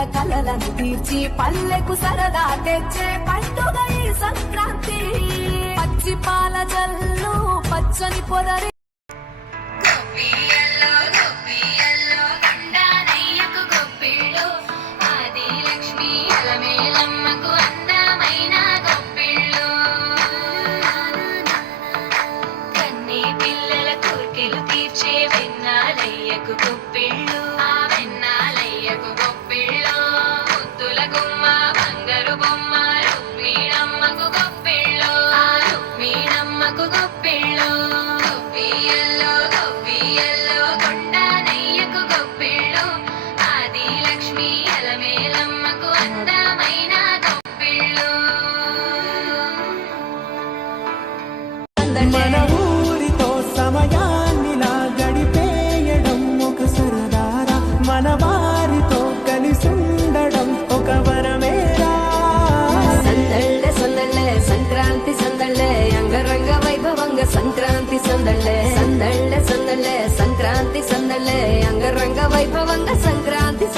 పిల్లల కలలను తీర్చి పల్లెకు సరదా తెచ్చే పండుగ ఈ సంక్రాంతి. పచ్చి పాల జల్లు పచ్చని పొదరి తీర్చే వెన్నాలయ్యకు గొప్పిళ్ళు, ఆ వెన్నాలయ్యకు గొప్పిళ్ళు. ముద్దుల గుమ్మ బంగారు బొమ్మ రుక్మిణమ్మకు గొప్పిళ్ళు, ఆ రుక్మిణమ్మకు గొప్పిళ్ళు. గొప్పియల్లో గొప్పియల్లో కొండనయ్యకు గొప్పిళ్ళు, ఆది లక్ష్మి అలమేలమ్మకు అందమైన గొప్పిళ్ళు. సమయాన్నిలా గడిపేయడం ఒక సరదారా, మన వారితో కలిసుండడం ఒక వరమేరా. సందళ్ళే సందళ్ళే సంక్రాంతి సందళ్ళే అంగరంగ వైభవంగ సంక్రాంతి సందళ్ళే. సందళ్ళే సందళ్ళే సంక్రాంతి సందళ్ళే అంగరంగ వైభవంగ సంక్రాంతి.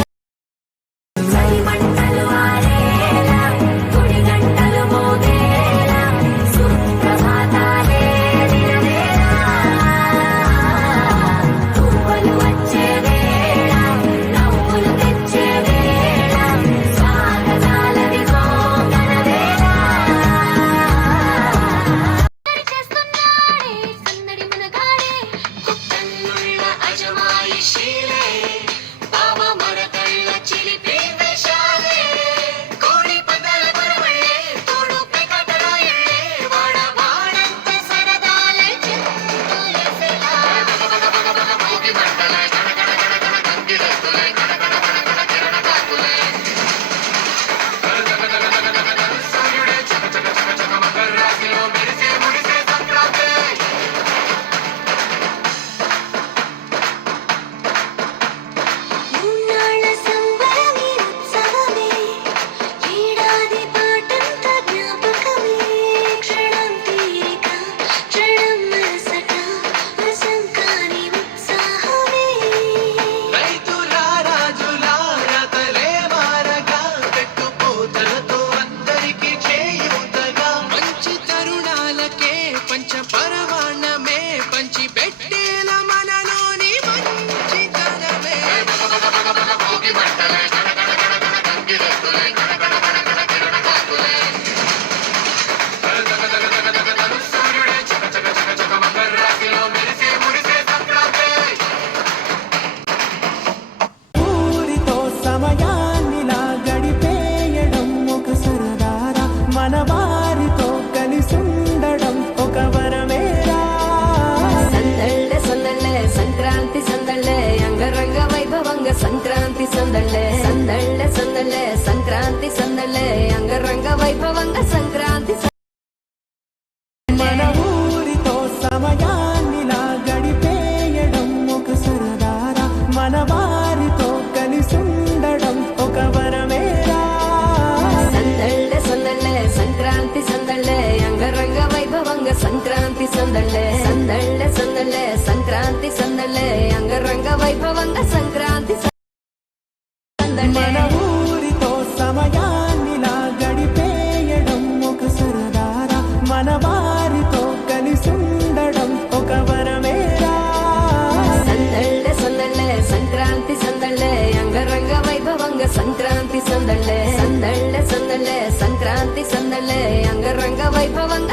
సంక్రాంతి సందళ్ళే సందళ్ళే సందళ్ళే సంక్రాంతి సందళ్ళే అంగరంగ వైభవంగ సంక్రాంతి. మన ఊరితో సమయాన్నిలా గడిపేయడం ఒక సరదారా, మన వారితో కలిసుండడం ఒక వరమేరా. సందళ్ళే సందళ్ళే సంక్రాంతి సందళ్ళే అంగరంగ వైభవంగ సంక్రాంతి సందళ్ళే. సందళ్ళే సందళ్ళే సంక్రాంతి సందళ్ళే అంగరంగ వైభవంగ సంక్రాంతి. మన ఊరితో సమయాన్నిలా గడిపేయడం ఒక సరదారా, మన వారితో కలిసుండడం ఒక వరమేరా. సందళ్ళే సందళ్ళే సంక్రాంతి సందళ్ళే అంగరంగ వైభవంగ సంక్రాంతి సందళ్ళే. సందళ్ళే సందళ్ళే సంక్రాంతి సందళ్ళే అంగరంగ వైభవంగ